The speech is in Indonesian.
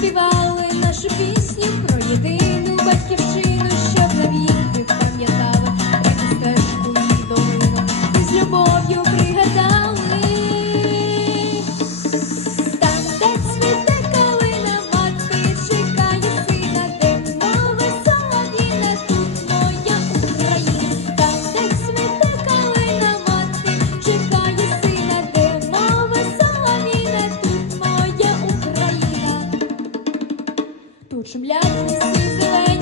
Goodbye. La